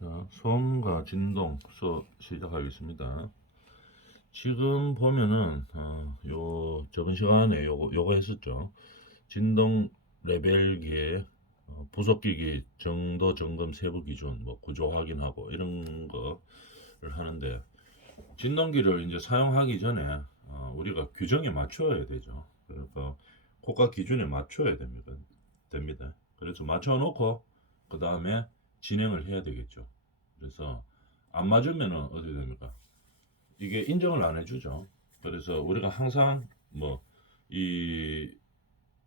자, 소음과 진동 수업 시작하겠습니다. 지금 보면은 요 저번 시간에 요거 했었죠. 진동 레벨기의 부속기기 정도 점검 세부 기준, 뭐 구조 확인하고 이런 거를 하는데, 진동기를 이제 사용하기 전에 우리가 규정에 맞춰야 되죠. 그러니까 국가 기준에 맞춰야 됩니다. 그래서 맞춰 놓고 그 다음에 진행을 해야 되겠죠. 그래서 안 맞으면은 어떻게 됩니까? 이게 인정을 안 해주죠. 그래서 우리가 항상 뭐 이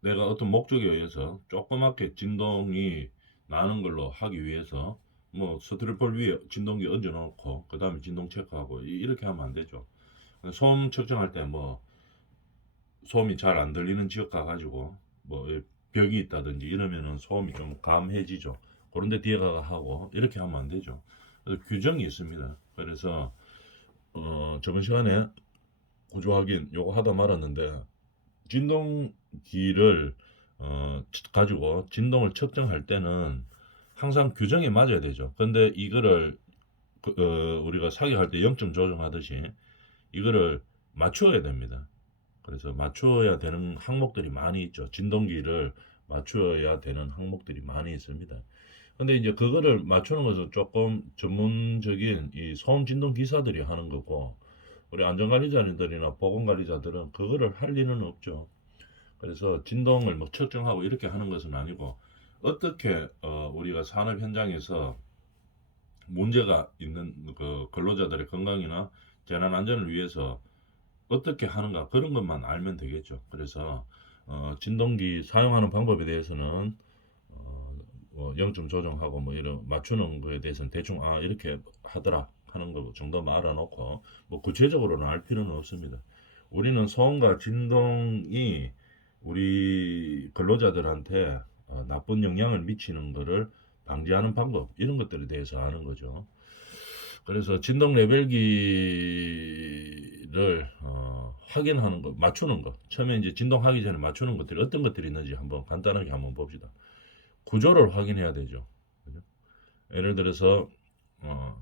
내가 어떤 목적에 의해서 조그맣게 진동이 나는 걸로 하기 위해서 뭐 스티로폴 위에 진동기 얹어 놓고 그 다음에 진동 체크하고 이렇게 하면 안 되죠. 소음 측정할 때 뭐 소음이 잘 안 들리는 지역 가가지고 뭐 벽이 있다든지 이러면은 소음이 좀 감해지죠. 그런데 뒤에 가가 하고 이렇게 하면 안 되죠. 그래서 규정이 있습니다. 그래서 저번 시간에 구조 확인 요거 하다 말았는데, 진동기를 가지고 진동을 측정할 때는 항상 규정에 맞아야 되죠. 근데 이거를 우리가 사격할 때 0점 조정하듯이 이거를 맞추어야 됩니다. 그래서 맞추어야 되는 항목들이 많이 있죠. 진동기를 맞추어야 되는 항목들이 많이 있습니다. 근데 이제 그거를 맞추는 것은 조금 전문적인 이 소음 진동 기사들이 하는 거고, 우리 안전관리자들이나 보건관리자들은 그거를 할 리는 없죠. 그래서 진동을 뭐 측정하고 이렇게 하는 것은 아니고, 어떻게 우리가 산업 현장에서 문제가 있는 그 근로자들의 건강이나 재난 안전을 위해서 어떻게 하는가, 그런 것만 알면 되겠죠. 그래서 진동기 사용하는 방법에 대해서는 뭐 0점 조정하고 뭐 이런 맞추는 거에 대해서는 대충 이렇게 하더라 하는 거 정도만 알아놓고 뭐 구체적으로는 알 필요는 없습니다. 우리는 소음과 진동이 우리 근로자들한테 나쁜 영향을 미치는 것을 방지하는 방법, 이런 것들에 대해서 아는 거죠. 그래서 진동 레벨기를 확인하는 것, 맞추는 것, 처음에 이제 진동하기 전에 맞추는 것들이 어떤 것들이 있는지 한번 간단하게 한번 봅시다. 구조를 확인해야 되죠. 그죠? 예를 들어서 어,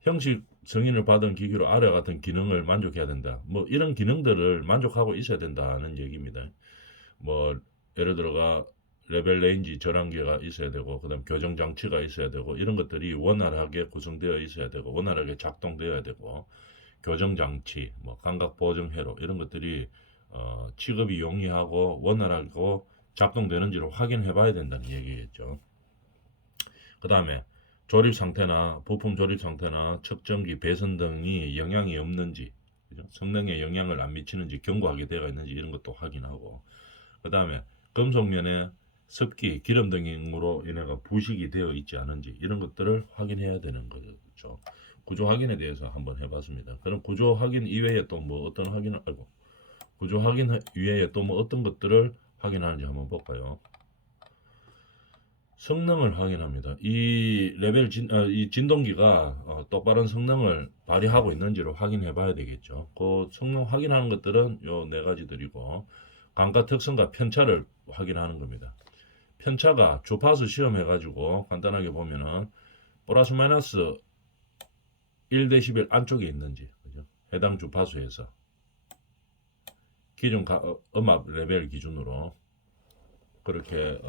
형식 승인을 받은 기기로 아래 같은 기능을 만족해야 된다. 뭐 이런 기능들을 만족하고 있어야 된다는 얘기입니다. 뭐 예를 들어가 레벨 레인지 전환기가 있어야 되고, 그다음 교정 장치가 있어야 되고, 이런 것들이 원활하게 구성되어 있어야 되고, 원활하게 작동되어야 되고, 교정 장치, 뭐 감각 보정 회로 이런 것들이 취급이 용이하고 원활하고 작동되는지를 확인해 봐야 된다는 얘기겠죠. 그 다음에 조립 상태나 부품 조립 상태나 측정기 배선 등이 영향이 없는지, 그죠? 성능에 영향을 안 미치는지 경고하게 되어 있는지 이런 것도 확인하고, 그 다음에 금속면에 습기, 기름 등으로 인해가 부식이 되어 있지 않은지 이런 것들을 확인해야 되는 거죠. 구조 확인에 대해서 한번 해봤습니다. 그럼 구조 확인 이외에 또 뭐 어떤 확인을 알고, 구조 확인 이외에 또 뭐 어떤 것들을 확인하는지 한번 볼까요? 성능을 확인합니다. 이 진동기가 똑바른 성능을 발휘하고 있는지를 확인해 봐야 되겠죠. 그 성능 확인하는 것들은 요 네 가지들이고, 감가 특성과 편차를 확인하는 겁니다. 편차가 주파수 시험해 가지고 간단하게 보면은 플러스 마이너스 1데시벨 안쪽에 있는지, 그죠? 해당 주파수에서 기존 음압 레벨 기준으로 그렇게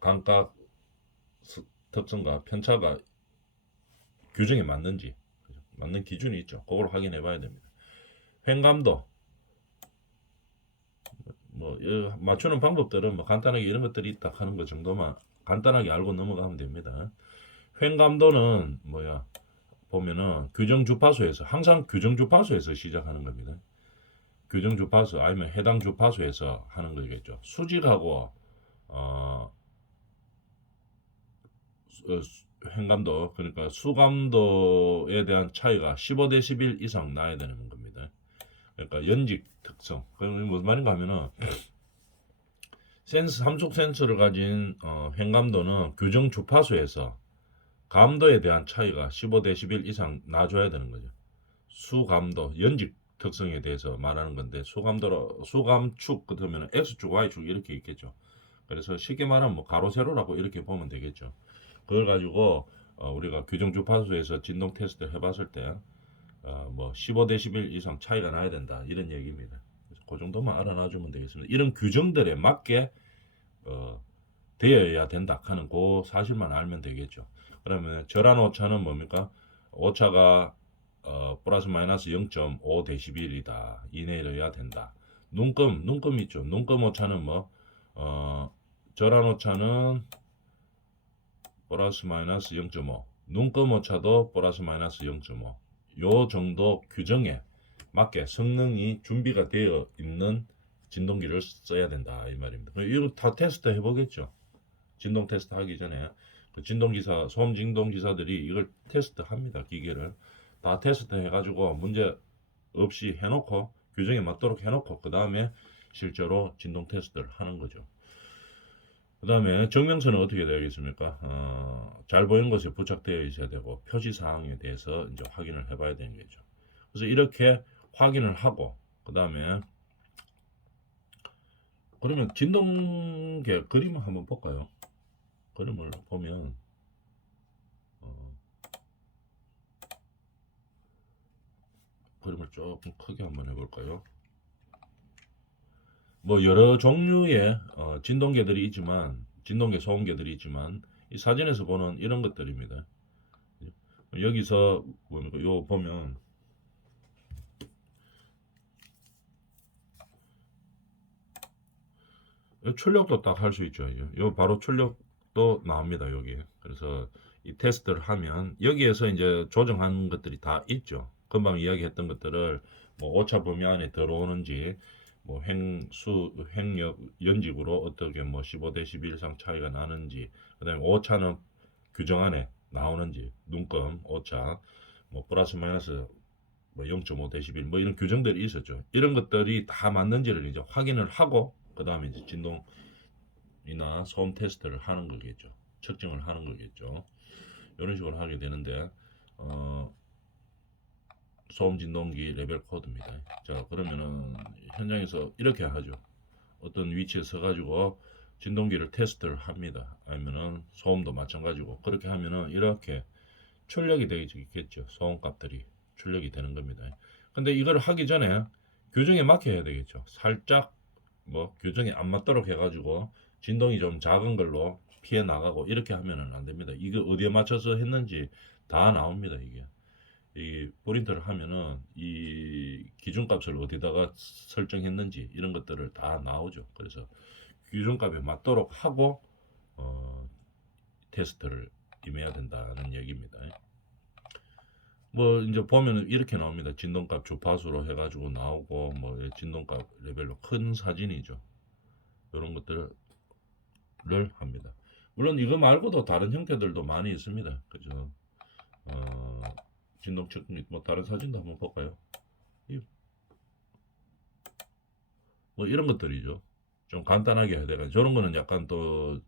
감가 특성과 편차가 규정에 맞는지, 그죠? 맞는 기준이 있죠. 그걸 확인해 봐야 됩니다. 횡감도, 뭐 맞추는 방법들은 뭐 간단하게 이런 것들이 있다 하는 것 정도만 간단하게 알고 넘어가면 됩니다. 횡감도는 뭐야, 보면은 규정 주파수에서, 항상 규정 주파수에서 시작하는 겁니다. 규정 주파수 아니면 해당 주파수에서 하는 거겠죠. 수직하고 어, 횡감도, 그러니까 수감도에 대한 차이가 15dB 이상 나야 되는 겁니다. 그러니까 연직 특성. 그럼 무슨 말인가 하면은 삼속 센서를 가진 횡감도는 규정 주파수에서 감도에 대한 차이가 15dB 이상 나줘야 되는 거죠. 수감도, 연직 특성에 대해서 말하는 건데, 수감도로 수감축 그러면 X축, Y축 이렇게 있겠죠. 그래서 쉽게 말하면 뭐 가로 세로라고 이렇게 보면 되겠죠. 그걸 가지고 우리가 규정 주파수에서 진동 테스트 해봤을 때 뭐 15dB 이상 차이가 나야 된다 이런 얘기입니다. 그래서 그 정도만 알아놔주면 되겠습니다. 이런 규정들에 맞게 되어야 된다 하는 그 사실만 알면 되겠죠. 그러면 절한 오차는 뭡니까? 오차가 플러스 마이너스 0.5dB이다 이내여야 된다. 눈금 있죠. 눈금 오차는 뭐 절한 오차는 플러스 마이너스 0.5, 눈금 오차도 플러스 마이너스 0.5. 요 정도 규정에 맞게 성능이 준비가 되어 있는 진동기를 써야 된다 이 말입니다. 이거 다 테스트 해보겠죠. 진동 테스트 하기 전에 그 진동기사, 소음 진동기사들이 이걸 테스트합니다. 기계를 다 테스트 해가지고 문제 없이 해놓고 규정에 맞도록 해놓고 그 다음에 실제로 진동 테스트를 하는 거죠. 그 다음에 증명서는 어떻게 되겠습니까? 잘 보이는 곳에 부착되어 있어야 되고 표시 사항에 대해서 이제 확인을 해봐야 되는 거죠. 그래서 이렇게 확인을 하고 그 다음에 그러면 진동계 그림을 한번 볼까요? 그림을 보면 그림을 조금 크게 한번 해볼까요? 뭐 여러 종류의 진동계들이 있지만 진동계 소음계들이 있지만 이 사진에서 보는 이런 것들입니다. 여기서 요 보면 출력도 딱 할 수 있죠. 요 바로 출력도 나옵니다. 여기. 그래서 이 테스트를 하면 여기에서 이제 조정한 것들이 다 있죠. 금방 이야기했던 것들을 뭐 오차 범위 안에 들어오는지 뭐 횡력 연직으로 어떻게 뭐 15dB 이상 차이가 나는지 그다음에 오차는 규정 안에 나오는지 눈금 오차 뭐 플러스 마이너스 뭐 0.5dB 뭐 이런 규정들이 있었죠. 이런 것들이 다 맞는지를 이제 확인을 하고 그 다음에 이제 진동이나 소음 테스트를 하는 거겠죠. 측정을 하는 거겠죠. 이런 식으로 하게 되는데 소음 진동기 레벨 코드입니다. 자 그러면은 현장에서 이렇게 하죠. 어떤 위치에 서가지고 진동기를 테스트를 합니다. 아니면은 소음도 마찬가지고 그렇게 하면은 이렇게 출력이 되겠죠. 소음값들이 출력이 되는 겁니다. 근데 이걸 하기 전에 규정에 맞게 해야 되겠죠. 살짝 뭐 규정에 안 맞도록 해가지고 진동이 좀 작은 걸로 피해 나가고 이렇게 하면은 안 됩니다. 이거 어디에 맞춰서 했는지 다 나옵니다. 이게 이 프린터를 하면은 이 기준값을 어디다가 설정했는지 이런 것들을 다 나오죠. 그래서 기준값에 맞도록 하고 테스트를 임해야 된다는 얘기입니다. 뭐 이제 보면은 이렇게 나옵니다. 진동값 주파수로 해가지고 나오고 뭐 진동값 레벨로 큰 사진이죠. 이런 것들을 합니다. 물론 이거 말고도 다른 형태들도 많이 있습니다. 그죠? 진동 측 및 뭐 다른 사진도 한번 볼까요? 뭐 이런 것들이죠. 좀 간단하게 해야 되가 저런 거는 약간 또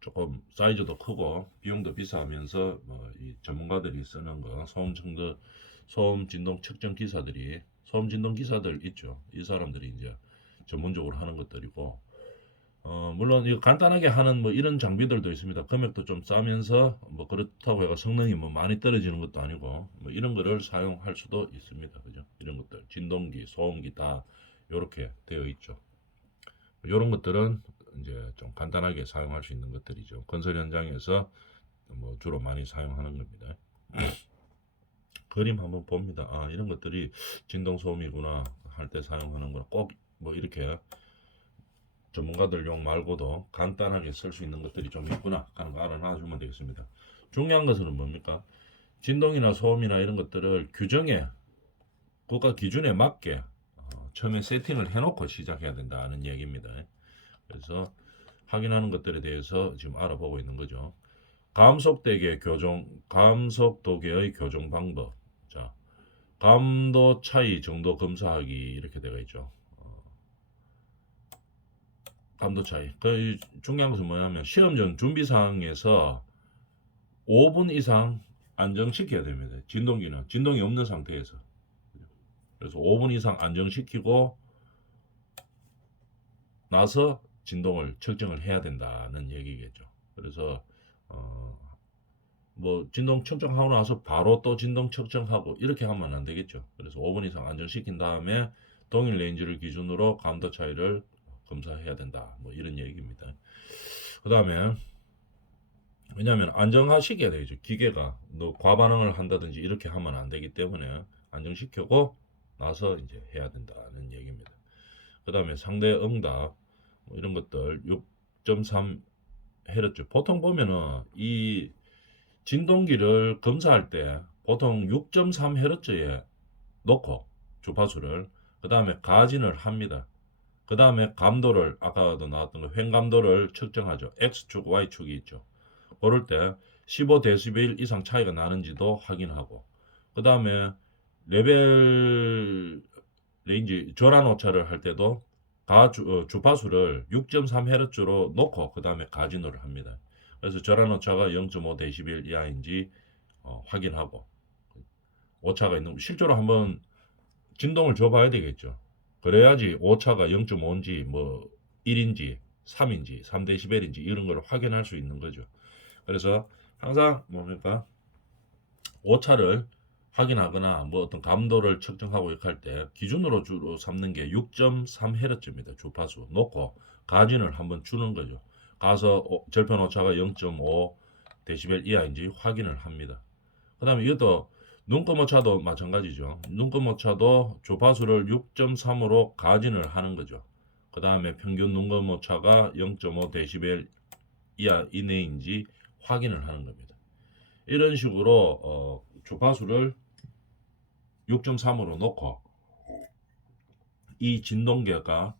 조금 사이즈도 크고 비용도 비싸면서 뭐이 전문가들이 쓰는 거 소음 진동 측정 기사들이 소음 진동 기사들 있죠. 이 사람들이 이제 전문적으로 하는 것들이고 물론 이거 간단하게 하는 뭐 이런 장비들도 있습니다. 금액도 좀 싸면서 뭐 그렇다고 해가 성능이 뭐 많이 떨어지는 것도 아니고 뭐 이런 거를 사용할 수도 있습니다. 그죠? 이런 것들 진동기, 소음기 다 이렇게 되어 있죠. 이런 것들은 이제 좀 간단하게 사용할 수 있는 것들이죠. 건설 현장에서 뭐 주로 많이 사용하는 겁니다. 그림 한번 봅니다. 아 이런 것들이 진동 소음이구나 할 때 사용하는 거나 꼭 뭐 이렇게 전문가들 용 말고도 간단하게 쓸 수 있는 것들이 좀 있구나 하는 거 알아놔주면 되겠습니다. 중요한 것은 뭡니까? 진동이나 소음이나 이런 것들을 규정에 국가 기준에 맞게 처음에 세팅을 해놓고 시작해야 된다는 얘기입니다. 그래서 확인하는 것들에 대해서 지금 알아보고 있는 거죠. 감속도계의 교정 방법. 자, 감도 차이 정도 검사하기 이렇게 되어 있죠. 감도 차이. 그 중요한 것은 뭐냐면 시험전 준비 사항에서 5분 이상 안정시켜야 됩니다. 진동기는 진동이 없는 상태에서. 그래서 5분 이상 안정시키고 나서 진동을 측정을 해야 된다는 얘기겠죠. 그래서 뭐 진동 측정하고 나서 바로 또 진동 측정하고 이렇게 하면 안 되겠죠. 그래서 5분 이상 안정시킨 다음에 동일 레인지를 기준으로 감도 차이를 검사해야 된다. 뭐 이런 얘기입니다. 그 다음에 왜냐하면 안정화시켜야 되겠죠. 기계가 너 과반응을 한다든지 이렇게 하면 안 되기 때문에 안정시키고 나서 이제 해야 된다는 얘기입니다. 그 다음에 상대 응답 뭐 이런 것들 6.3Hz 보통 보면은 이 진동기를 검사할 때 보통 6.3Hz에 놓고 주파수를 그 다음에 가진을 합니다. 그 다음에 감도를 아까도 나왔던 거 횡감도를 측정하죠. X축, Y축이 있죠. 그럴 때 15dB 이상 차이가 나는지도 확인하고 그 다음에 레벨 레인지 저란 오차를 할 때도 주파수를 6.3Hz로 놓고 그 다음에 가진을 합니다. 그래서 저란 오차가 0.5dB 이하인지 확인하고 오차가 있는 실제로 한번 진동을 줘봐야 되겠죠. 그래야지 오차가 0.5인지 뭐 1인지 3인지 3dB인지 이런 걸 확인할 수 있는 거죠. 그래서 항상 뭡니까 오차를 확인하거나 뭐 어떤 감도를 측정하고 이렇게 할 때 기준으로 주로 삼는 게 6.3Hz입니다. 주파수 놓고 가진을 한번 주는 거죠. 가서 절편 오차가 0.5dB 이하인지 확인을 합니다. 그 다음에 이것도 눈금 오차도 마찬가지죠. 눈금 오차도 주파수를 6.3으로 가진을 하는 거죠. 그 다음에 평균 눈금 오차가 0.5dB 이하 이내인지 확인을 하는 겁니다. 이런 식으로 주파수를 6.3으로 놓고 이 진동계가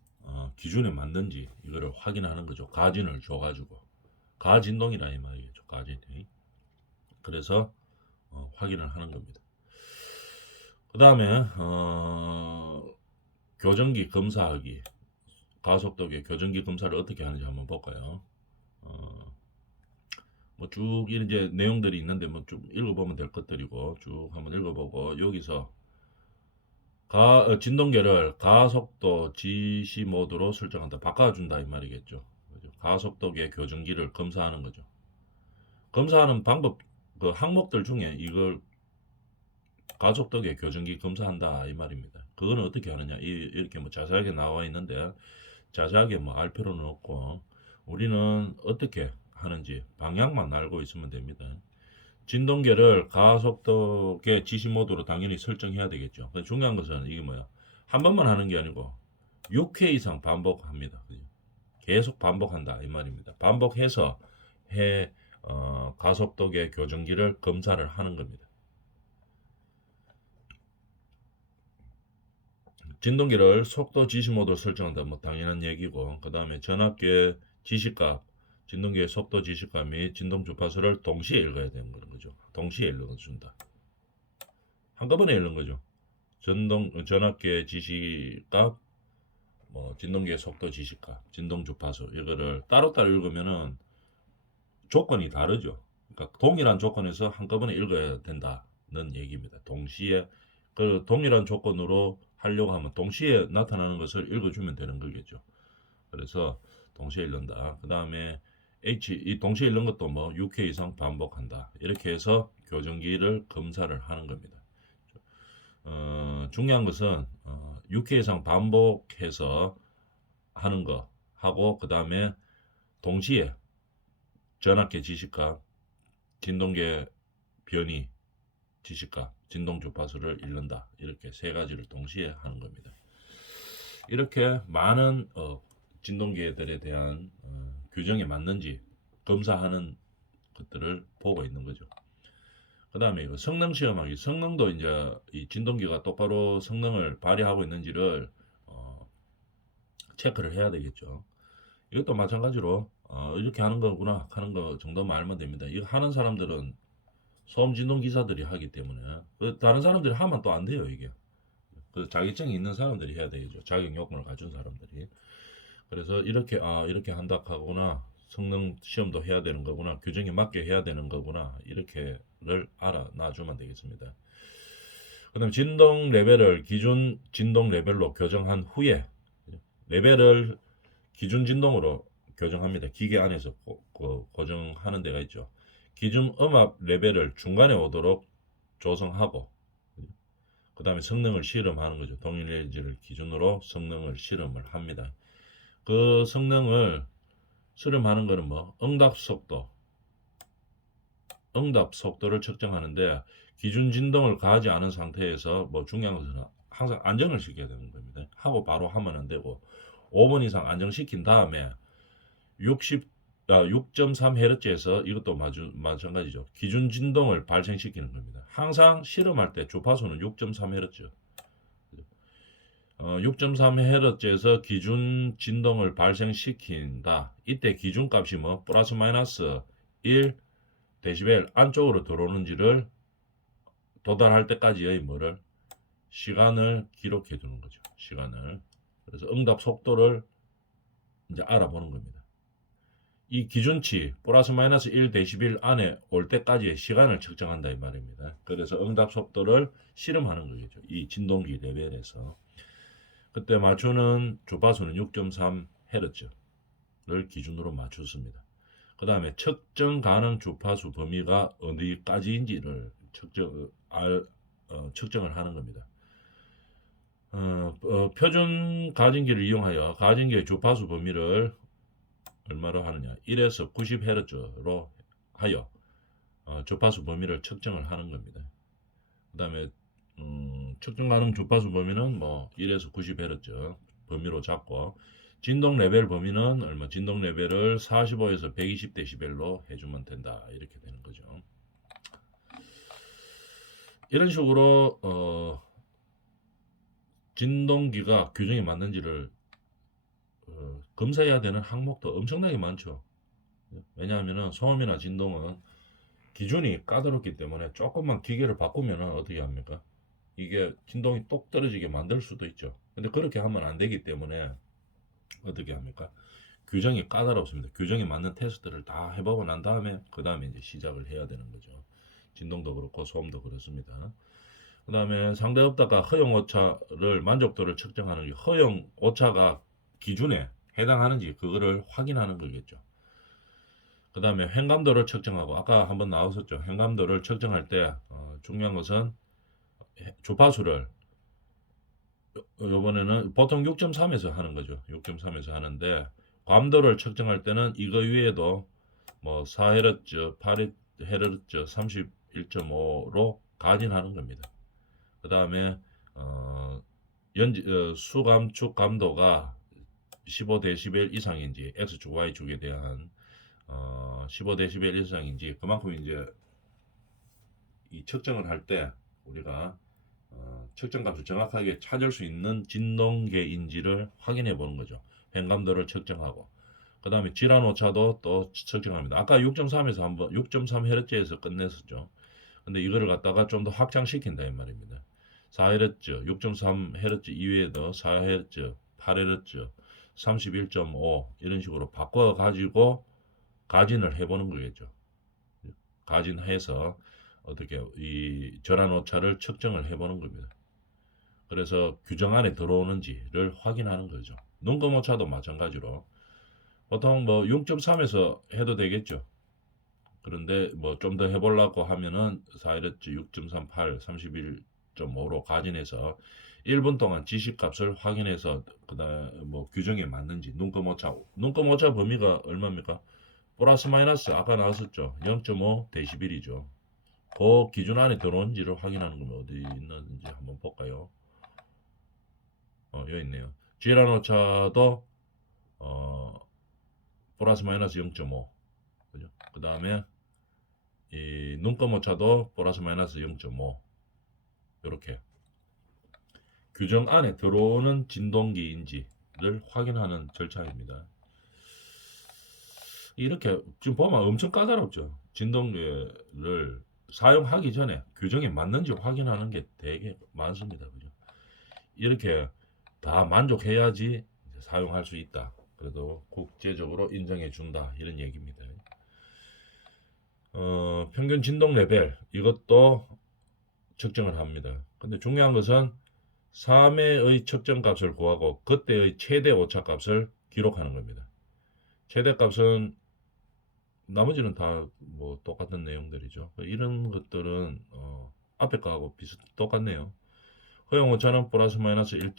기준에 맞는지 이거를 확인하는 거죠. 가진을 줘가지고 가진동이라 이 말이겠죠. 가진이. 그래서 확인을 하는 겁니다. 그 다음에 교정기 검사하기 가속도계 교정기 검사를 어떻게 하는지 한번 볼까요? 뭐 쭉 이제 내용들이 있는데 뭐 좀 읽어보면 될 것들이고 쭉 한번 읽어보고 여기서 진동계를 가속도 지시 모드로 설정한다. 바꿔준다 이 말이겠죠. 가속도계 교정기를 검사하는 거죠. 검사하는 방법 그 항목들 중에 이걸 가속도계 교정기 검사한다 이 말입니다. 그거는 어떻게 하느냐 이렇게 뭐 자세하게 나와 있는데 자세하게 뭐 알 필요는 없고 우리는 어떻게 하는지 방향만 알고 있으면 됩니다. 진동계를 가속도계 지시 모드로 당연히 설정해야 되겠죠. 중요한 것은 이게 뭐야? 한 번만 하는 게 아니고 6회 이상 반복합니다. 계속 반복한다 이 말입니다. 반복해서 가속도계 교정기를 검사를 하는 겁니다. 진동기를 속도 지시 모드로 설정한다. 뭐 당연한 얘기고 그 다음에 전압계 지시값 진동기의 속도 지시값 및 진동 주파수를 동시에 읽어야 되는 거죠. 동시에 읽어준다. 한꺼번에 읽는 거죠. 전압계 지시값, 뭐 진동기의 속도 지시값, 진동 주파수 이거를 따로따로 읽으면은 조건이 다르죠. 그러니까 동일한 조건에서 한꺼번에 읽어야 된다는 얘기입니다. 동시에 그 동일한 조건으로 하려고 하면 동시에 나타나는 것을 읽어주면 되는 거겠죠. 그래서 동시에 읽는다. 그 다음에 이 동시에 읽는 것도 뭐 6회 이상 반복한다. 이렇게 해서 교정기를 검사를 하는 겁니다. 중요한 것은 6회 이상 반복해서 하는 거 하고 그 다음에 동시에 전압계 지시값, 진동계 변이 지시값, 진동 주파수를 읽는다. 이렇게 세 가지를 동시에 하는 겁니다. 이렇게 많은 진동계들에 대한 규정에 맞는지 검사하는 것들을 보고 있는 거죠. 그 다음에 이거 성능 시험하기. 성능도 이제 이 진동기가 똑바로 성능을 발휘하고 있는지를 체크를 해야 되겠죠. 이것도 마찬가지로 이렇게 하는 거구나 하는 거 정도만 알면 됩니다. 이거 하는 사람들은 소음 진동 기사들이 하기 때문에 다른 사람들이 하면 또 안 돼요 이게. 그 자격증이 있는 사람들이 해야 되겠죠. 자격 요건을 갖춘 사람들이. 그래서 이렇게 이렇게 한다 하구나. 성능 시험도 해야 되는 거구나. 규정에 맞게 해야 되는 거구나. 이렇게를 알아놔주면 되겠습니다. 그 다음에 진동 레벨을 기준 진동 레벨로 교정한 후에 레벨을 기준 진동으로 교정합니다. 기계 안에서 고정하는 데가 있죠. 기준 음압 레벨을 중간에 오도록 조성하고, 그 다음에 성능을 실험하는 거죠. 동일 레인지를 기준으로 성능을 실험을 합니다. 그 성능을 실험하는 거는 뭐 응답 속도를 측정하는데, 기준 진동을 가하지 않은 상태에서 뭐 중요한 것은 항상 안정을 시켜야 되는 겁니다. 하고 바로 하면 안 되고 5분 이상 안정시킨 다음에 6.3Hz에서 이것도 마찬가지죠. 기준 진동을 발생시키는 겁니다. 항상 실험할 때 주파수는 6.3Hz. 6.3Hz에서 기준 진동을 발생시킨다. 이때 기준값이 뭐 플러스 마이너스 1dB 안쪽으로 들어오는지를 도달할 때까지의 뭐를 시간을 기록해 두는 거죠. 시간을. 그래서 응답 속도를 이제 알아보는 겁니다. 이 기준치 플러스 마이너스 1dB 안에 올 때까지의 시간을 측정한다 이 말입니다. 그래서 응답 속도를 실험하는 거겠죠. 이 진동기 레벨에서. 그때 맞추는 주파수는 6.3Hz를 기준으로 맞췄습니다. 그 다음에 측정 가능 주파수 범위가 어디까지인지를 측정을 하는 겁니다. 표준 가진기를 이용하여 가진기의 주파수 범위를 얼마로 하느냐, 1에서 90Hz로 하여 주파수 범위를 측정을 하는 겁니다. 그 다음에 측정 가능 주파수 범위는 뭐 1에서 90Hz 범위로 잡고, 진동 레벨 범위는 얼마? 진동 레벨을 45에서 120dB로 해주면 된다. 이렇게 되는 거죠. 이런 식으로 진동기가 규정이 맞는지를 검사해야 되는 항목도 엄청나게 많죠. 왜냐하면 소음이나 진동은 기준이 까다롭기 때문에 조금만 기계를 바꾸면 어떻게 합니까? 이게 진동이 똑 떨어지게 만들 수도 있죠. 근데 그렇게 하면 안 되기 때문에 어떻게 합니까? 규정이 까다롭습니다. 규정에 맞는 테스트를 다 해보고 난 다음에 그 다음에 이제 시작을 해야 되는 거죠. 진동도 그렇고 소음도 그렇습니다. 그 다음에 상대업다가 허용 오차를 만족도를 측정하는 게, 허용 오차가 기준에 해당하는지 그거를 확인하는 거겠죠. 그 다음에 횡감도를 측정하고, 아까 한번 나왔었죠. 횡감도를 측정할 때 중요한 것은 주파수를 이번에는 보통 6.3에서 하는 거죠. 6.3에서 하는데, 감도를 측정할 때는 이거 위에도 뭐 4Hz, 8Hz, 31.5로 가진하는 겁니다. 그 다음에 수감축 감도가 15dB 이상인지, X축, Y축에 대한 15dB 이상인지, 그만큼 이제 이 측정을 할 때 우리가 측정값을 정확하게 찾을 수 있는 진동계인지를 확인해 보는 거죠. 횡감도를 측정하고, 그 다음에 질환 오차도 또 측정합니다. 아까 6.3에서 한번 6.3Hz에서 끝냈었죠. 근데 이거를 갖다가 좀 더 확장시킨다 이 말입니다. 4Hz, 6.3Hz 이외에도 4Hz, 8Hz, 31.5 이런 식으로 바꿔 가지고 가진을 해보는 거겠죠. 가진해서 어떻게 이 절한 오차를 측정을 해보는 겁니다. 그래서 규정 안에 들어오는지를 확인하는 거죠. 눈금 오차도 마찬가지로 보통 뭐 6.3에서 해도 되겠죠. 그런데 뭐 좀 더 해보려고 하면은 4Hz 6.38, 31.5로 가진해서 1분 동안 지시값을 확인해서 그다음 뭐 규정에 맞는지, 눈금 오차 범위가 얼마입니까? 플러스 마이너스 아까 나왔었죠. 0.5dB이죠. 그 기준 안에 들어온지를 확인하는 건 어디 있는지 한번 볼까요? 여기 있네요. 질환 오차도 플러스 마이너스 0.5, 그죠? 그 다음에 이 눈금 오차도 플러스 마이너스 0.5, 이렇게 규정 안에 들어오는 진동기인지를 확인하는 절차입니다. 이렇게 지금 보면 엄청 까다롭죠. 진동기를 사용하기 전에 규정에 맞는지 확인하는 게 되게 많습니다. 그죠? 이렇게 다 만족해야지 사용할 수 있다. 그래도 국제적으로 인정해 준다. 이런 얘기입니다. 평균 진동 레벨 이것도 측정을 합니다. 근데 중요한 것은 3회의 측정 값을 구하고 그때의 최대 오차 값을 기록하는 겁니다. 최대 값은 나머지는 다 뭐 똑같은 내용들이죠. 이런 것들은 앞에 거하고 똑같네요. 허용 오차는 플러스 마이너스 1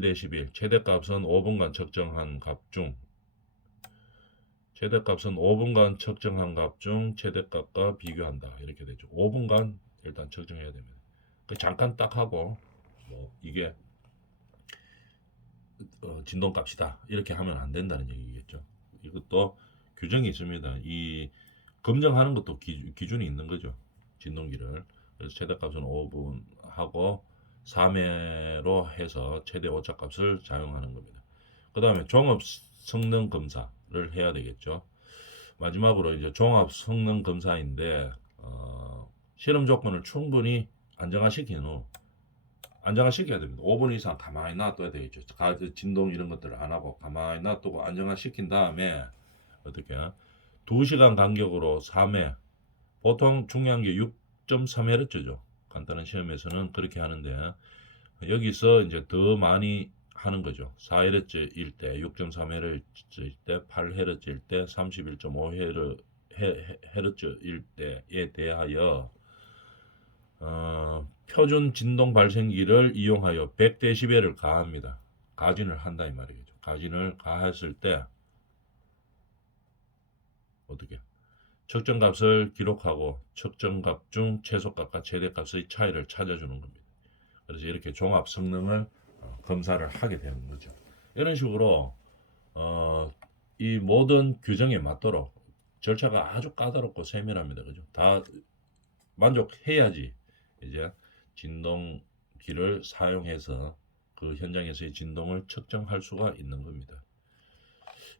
대 11, 최대값은 5분간 측정한 값 중 최대값과 비교한다. 이렇게 되죠. 5분간 일단 측정해야 됩니다. 잠깐 딱 하고 뭐 이게 진동값이다 이렇게 하면 안 된다는 얘기겠죠. 이것도 규정이 있습니다. 이 검증하는 것도 기준이 있는 거죠. 진동기를. 그래서 최대값은 5분 하고 3회로 해서 최대 오차값을 사용하는 겁니다. 그 다음에 종합 성능 검사를 해야 되겠죠. 마지막으로 이제 종합 성능 검사인데 실험 조건을 충분히 안정화시킨 후 안정화시켜야 됩니다. 5분 이상 가만히 놔둬야 되겠죠. 진동 이런 것들을 안 하고 가만히 놔두고 안정화시킨 다음에 어떻게 2시간 간격으로 3회 보통 중요한 게 6.3Hz죠. 간단한 시험에서는 그렇게 하는데 여기서 이제 더 많이 하는 거죠. 4Hz일 때, 6.3Hz일 때, 8Hz일 때, 31.5Hz일 때에 대하여 표준 진동 발생기를 이용하여 100dB를 가합니다. 가진을 한다 이 말이겠죠. 가진을 가했을 때 어떻게 측정값을 기록하고 측정값 중 최소값과 최대값의 차이를 찾아주는 겁니다. 그래서 이렇게 종합 성능을 검사를 하게 되는 거죠. 이런 식으로 이 모든 규정에 맞도록 절차가 아주 까다롭고 세밀합니다. 그죠? 다 만족해야지 이제 진동기를 사용해서 그 현장에서의 진동을 측정할 수가 있는 겁니다.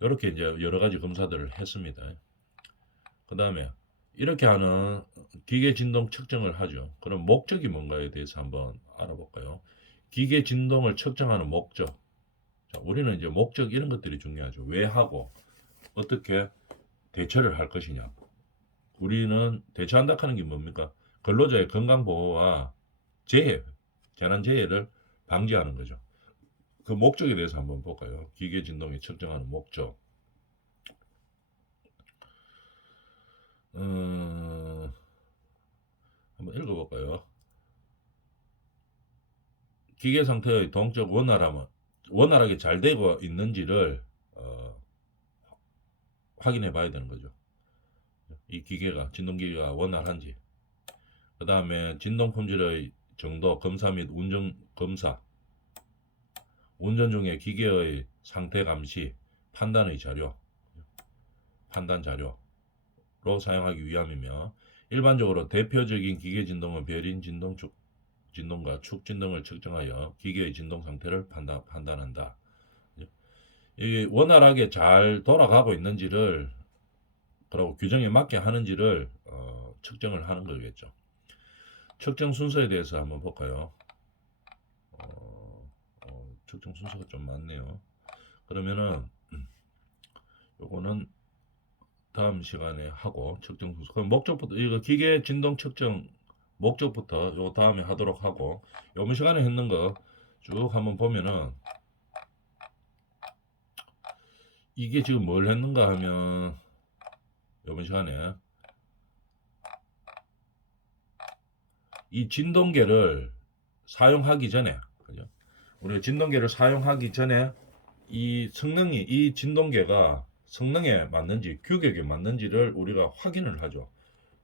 이렇게 이제 여러 가지 검사들을 했습니다. 그 다음에 이렇게 하는 기계 진동 측정을 하죠. 그럼 목적이 뭔가에 대해서 한번 알아볼까요? 기계 진동을 측정하는 목적. 자, 우리는 이제 목적 이런 것들이 중요하죠. 왜 하고 어떻게 대처를 할 것이냐. 우리는 대처한다 하는 게 뭡니까? 근로자의 건강 보호와 재난재해를 방지하는 거죠. 그 목적에 대해서 한번 볼까요? 기계 진동이 측정하는 목적. 한번 읽어볼까요? 기계 상태의 동적 원활하게 잘 되고 있는지를 확인해 봐야 되는 거죠. 이 진동기계가 원활한지. 그 다음에 진동 품질의 정도 검사 및 운전 중에 기계의 상태 감시, 판단 자료로 사용하기 위함이며, 일반적으로 대표적인 기계 진동은 별인 진동과 축 진동을 측정하여 기계의 진동 상태를 판단한다. 이게 원활하게 잘 돌아가고 있는지를 그리고 규정에 맞게 하는지를 측정을 하는 거겠죠. 측정 순서에 대해서 한번 볼까요? 측정 순서가 좀 많네요. 그러면은 요거는 다음 시간에 하고 측정 순서. 그럼 목적부터 이거 기계 진동 측정 목적부터 요 다음에 하도록 하고, 요번 시간에 했는 거 쭉 한번 보면은 이게 지금 뭘 했는가 하면 요번 시간에 이 진동계를 사용하기 전에, 그죠? 우리가 진동계를 사용하기 전에 이 진동계가 성능에 맞는지 규격에 맞는지를 우리가 확인을 하죠.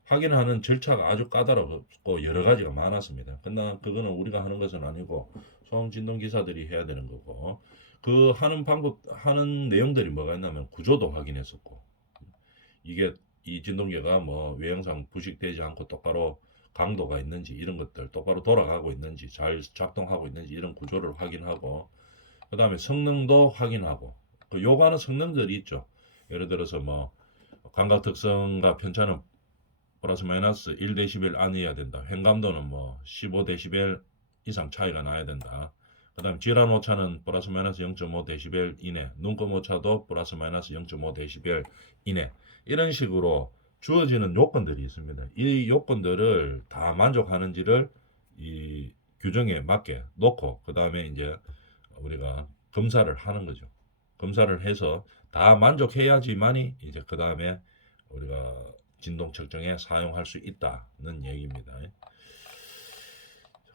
확인하는 절차가 아주 까다롭고 여러 가지가 많았습니다. 그러나 그거는 우리가 하는 것은 아니고 소음 진동 기사들이 해야 되는 거고, 그 하는 내용들이 뭐가 있냐면 구조도 확인했었고, 이게 이 진동계가 뭐 외형상 부식되지 않고 똑바로 강도가 있는지 이런 것들 똑바로 돌아가고 있는지 잘 작동하고 있는지 이런 구조를 확인하고, 그 다음에 성능도 확인하고, 그 요구하는 성능들이 있죠. 예를 들어서 뭐 감각 특성과 편차는 플러스 마이너스 1dB 안이어야 된다. 횡감도는 뭐 15dB 이상 차이가 나야 된다. 그 다음 질환 오차는 플러스 마이너스 0.5dB 이내, 눈금 오차도 플러스 마이너스 0.5dB 이내. 이런 식으로 주어지는 요건들이 있습니다. 이 요건들을 다 만족하는지를 이 규정에 맞게 놓고 그 다음에 이제 우리가 검사를 하는 거죠. 검사를 해서 다 만족해야지만이 이제 그 다음에 우리가 진동 측정에 사용할 수 있다는 얘기입니다.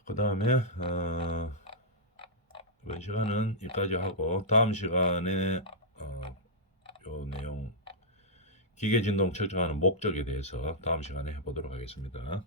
그 다음에 이번 시간은 여기까지 하고 다음 시간에 요 내용 기계 진동 측정하는 목적에 대해서 다음 시간에 해보도록 하겠습니다.